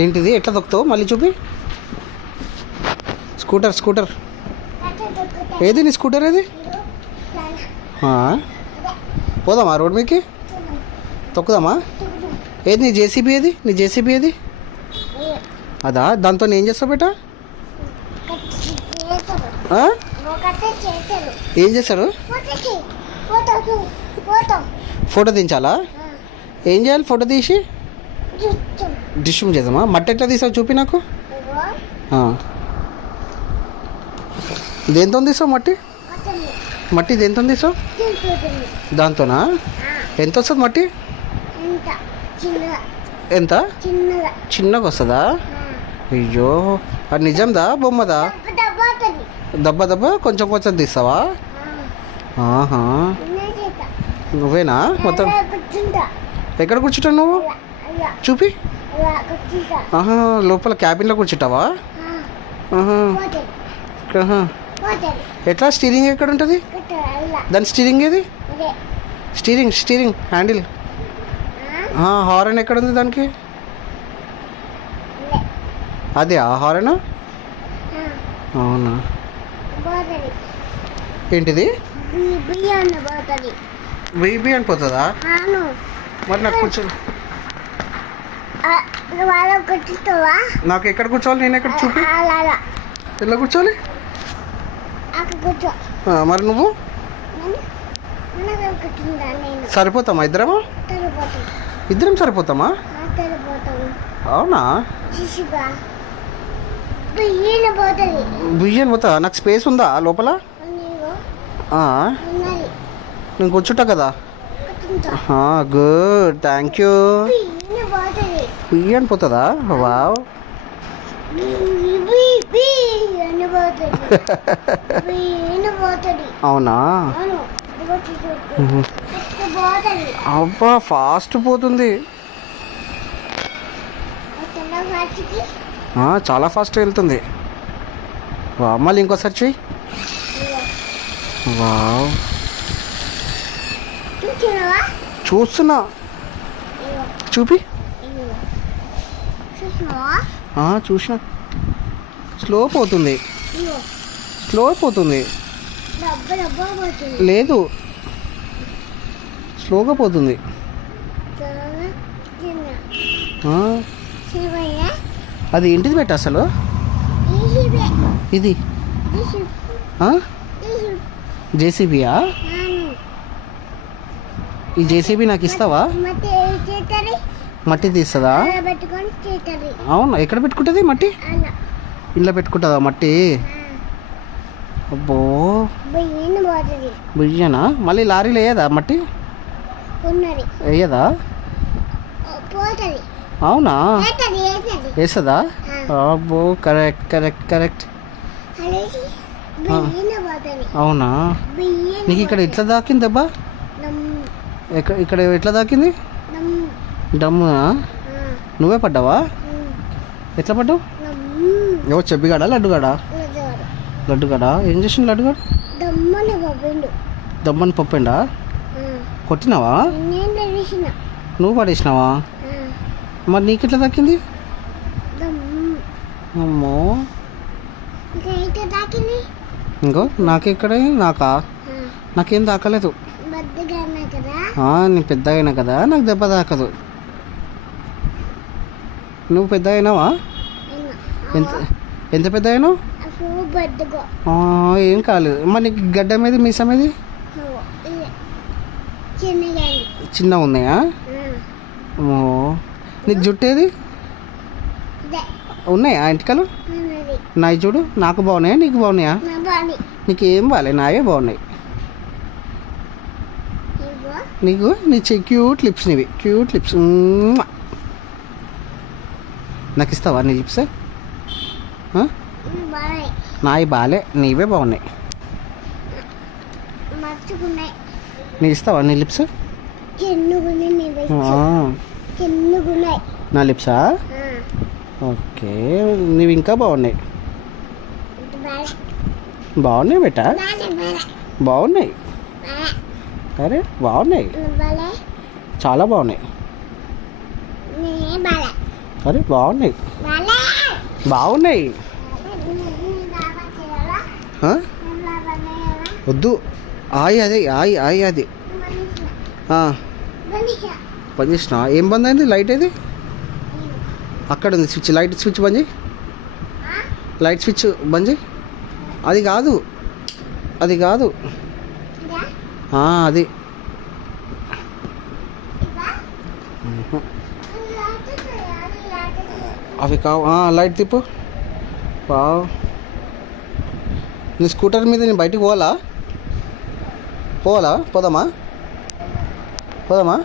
ఏంటిది ఎట్లా దొక్కుతావు మళ్ళీ చూపి. స్కూటర్ ఏది నీ స్కూటర్ ఏది? పోదామా రోడ్ మీదకి తొక్కుదామా? ఏది నీ జేసీబీ ఏది? అదా దాంతో ఏం చేస్తావు బేటా? ఏం చేస్తారు? ఫోటో దించాలా? ఏం చేయాలి ఫోటో తీసి? డిస్ట్రిబ్యూట్ చేద్దామా? మట్టి ఎట్లా తీసావు చూపి నాకు. దేంతో తీసావు మట్టి దేంతో తీసావు? దాంతోనా? ఎంత వస్తుంది మట్టి? ఎంత చిన్నగా వస్తుందా? అయ్యో అది నిజందా బొమ్మదా? దెబ్బ కొంచెం తీస్తావా? ఆహా నువ్వేనా మొత్తం? ఎక్కడ కూర్చుంటావు నువ్వు చూపి. ఆహా లోపల క్యాబిన్లో కూర్చుంటావా? ఎట్లా స్టీరింగ్ ఎక్కడ ఉంటుంది? దాని స్టీరింగ్ ఏది? Steering handle. హారన్ ఎక్కడ ఉంది దానికి? అదే ఆ హారన్. అవునా ఏంటిది? బీబీ అని పోతుందా? మరి నాకు కూర్చో. నాకు ఎక్కడ కూర్చోవాలి? నేను ఎక్కడ చూపి. ఎలా కూర్చోవాలి? మరి నువ్వు సరిపోతామా? ఇద్దరం సరిపోతామా? అవునా బియ్యం పోతా. నాకు స్పేస్ ఉందా లోపల? నేను కూర్చుంటా కదా. Good thank you. బియ్యం పోతుందా? వావ్ అవునా? అబ్బా ఫాస్ట్ పోతుంది. చాలా ఫాస్ట్ వెళ్తుంది. మళ్ళీ ఇంకోసారి చెయ్యి. వావ్ చూస్తున్నా చూపి. చూసిన స్లో పోతుంది లేదు స్లోగా పోతుంది. అది ఏంటిది బెట్ట అసలు? ఇది జేసీబీయా? ఈ జేసీబీ నాకు ఇస్తావా? మట్టి తీస్తుందా? అవునా ఎక్కడ పెట్టుకుంటుంది మట్టి? ఇంట్లో పెట్టుకుంటుందా మట్టి? అబ్బో బియ్యనా? మళ్ళీ లారీలు వేయదా మట్టి? వేయదా? అవునా వేస్తుందా? అబ్బో కరెక్ట్. అవునా నీకు ఇక్కడ ఎట్లా దాకింది దెబ్బ? ఇక్కడ ఎట్లా దాకింది? డమ్మునా? నువ్వే పడ్డావా? ఎట్లా పడ్డావు? ఎవరు చెప్పిగాడా లడ్డుగాడా? ఏం చేసిండు లడ్డుగాడు? దమ్మని పప్పిండా? కొట్టినావా? నువ్వు పడేసినావా? మరి నీకు ఎట్లా దక్కింది? అమ్మో ఇంకో నాకెక్కడ? నాకేం తాకలేదు. నేను పెద్దగా అయినా కదా నాకు దెబ్బ తాకదు. నువ్వు పెద్ద అయినావా? ఎంత పెద్ద అయినావు? ఏం కాలేదు. మరి నీకు గడ్డ మీద మీస మీద చిన్నగా ఉన్నాయా? నీకు జుట్టేది ఉన్నాయా ఎంటికలు? నాయి చూడు. నాకు బాగున్నాయా నీకు బాగున్నాయా? నీకేం బాగాలే నాయే బాగున్నాయి. నీకు నీ క్యూట్ లిప్స్ నాకు ఇస్తావా నీ లిప్స్? నాయి బాగాలే నీవే బాగున్నాయి. నీకు ఇస్తావా నీ లిప్స్? నా లిప్సా? ఓకే నీవి ఇంకా బాగున్నాయి బేటా. బాగున్నాయి. అరే బాగున్నాయి చాలా బాగున్నాయి. అరే బాగున్నాయి బాగున్నాయి. ఆ? వద్దు ఆయి అదే ఆయి ఆయి అది బంద్ చేసిన. ఏం బంద్ అయింది? లైట్ ఏది? అక్కడ ఉంది స్విచ్. లైట్ స్విచ్ బంద్ చేయి. లైట్ స్విచ్ బంద్ చేయి. అది కాదు అది కాదు అది అవి కావు. లైట్ తిప్పు. వావ్. నీ స్కూటర్ మీద నేను బయటికి పోవాలా? పోదామా?